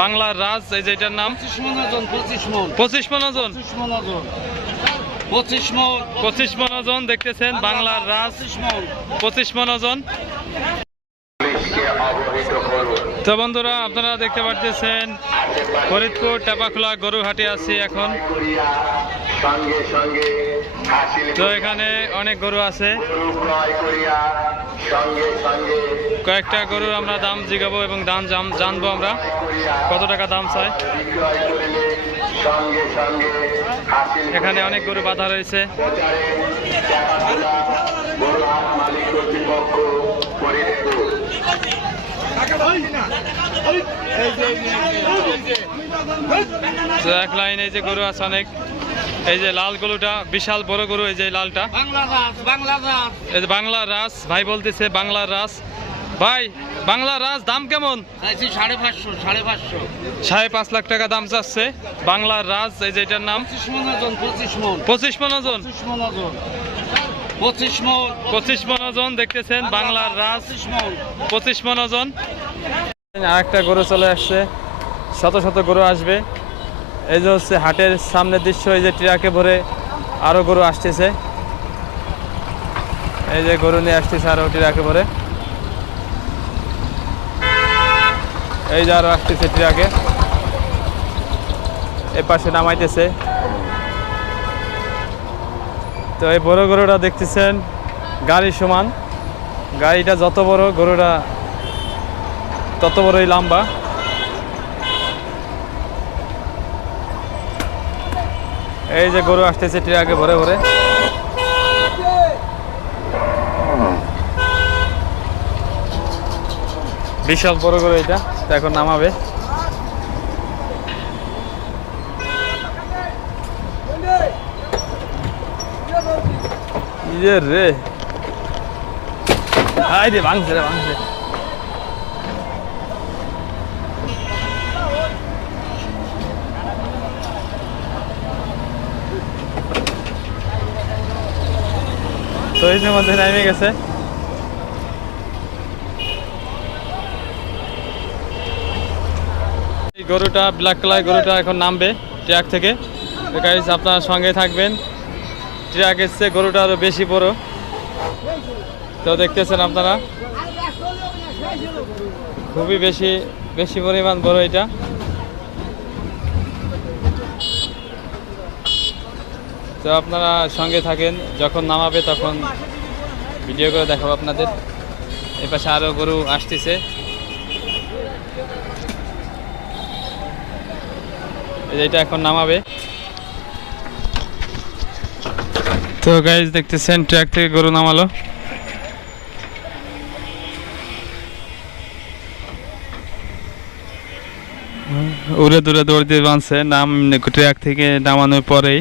বাংলার রাজ, এই যে এটার নাম 25 মণ ওজন। 25 মণ ওজন দেখতেছেন, বাংলার রাজ 25 মণ ওজন। তো বন্ধুরা, আপনারা দেখতে পাচ্ছেন ফরিদপুর টেপাখোলা গরুহাটে আছি এখন। তো এখানে অনেক গরু আছে, কয়েকটা গরু আমরা দাম জিগাবো এবং দাম জানবো আমরা কত টাকা দাম চাই। এখানে অনেক গরু বাঁধা রয়েছে। তো এক লাইনে যে গরু আছে অনেক, এই যে লাল গরুটা বিশাল বড় গরু, এই যে লালটা এই যে বাংলার রাজ ভাই বলতেছে। বাংলার রাজ ভাই, বাংলার রাজ দাম কেমন? 5.5 লাখ টাকা দাম চাচ্ছে বাংলার রাজ, এই যে এটার নাম 25 মণ ওজন। 25 মণ ওজন দেখতেছেন, বাংলার রাজ 25 মণ ওজন। আরেকটা গরু চলে আসছে, শত শত গরু আসবে। এই যে হচ্ছে হাটের সামনের দৃশ্য, এই যে ট্রাকে ভরে আরো গরু আসতেছে। এই যে গরু নিয়ে আসতেছে আরো ট্রাকে ভরে, এই যে আরো আসতেছে ট্রাকে, এ পাশে নামাইতেছে। তো এই বড় গরুটা দেখতেছেন গাড়ি সমান, গাড়িটা যত বড় গরুটা তত বড়ই লম্বা। এই যে গরু আসতেছে ট্রাকে ভরে ভরে। বিশাল বড় গরু এটা, তো এখন নামাবে। ইয়ে রে, হাই রে, ভাঙছে রে, ভাঙছে। তো এই মধ্যে নেমে গেছে। এই গরুটা ব্ল্যাক কালার গরুটা এখন নামবে ট্রাক থেকে। গাইস আপনারা সঙ্গে থাকবেন, ট্রাক এসছে, গরুটা আরো বেশি বড়। তো দেখতেছেন আপনারা, খুবই বেশি পরিমাণ বড় এটা। তো আপনারা সঙ্গে থাকেন, যখন নামাবে তখন ভিডিও করে দেখাবো আপনাদের। এই পাশে আরো গরু আসতেছে, এটা এখন নামাবে। তো গাইস দেখতেছেন ট্রাক থেকে গরু নামালো। উড়ে দূরে দৌড় দিয়ে বাঁধছে, ট্রাক থেকে নামানোর পরেই